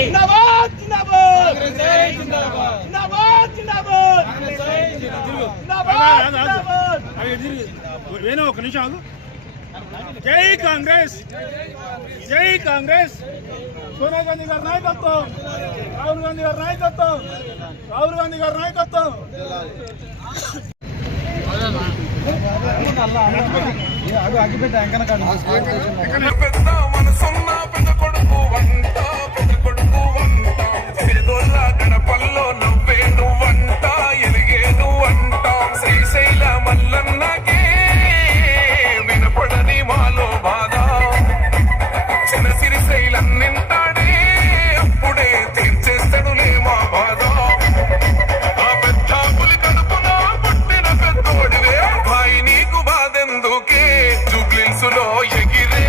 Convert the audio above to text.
జిందాబాద్ జిందాబాద్. జిందాబాద్. జిందాబాద్ వేణు ఒక నిమిషం ఆగు. జై కాంగ్రెస్. జై కాంగ్రెస్. సోనియా గాంధీ గారి నాయకత్వం. రాహుల్ గాంధీ గారి నాయకత్వం. రాహుల్ గాంధీ గారి నాయకత్వం. పెద్ద మనసున్న పుట్టిన పెద్దోడివే భాయి నీకు బాధెందుకే జుబ్లిన్స్ లో ఎగిరే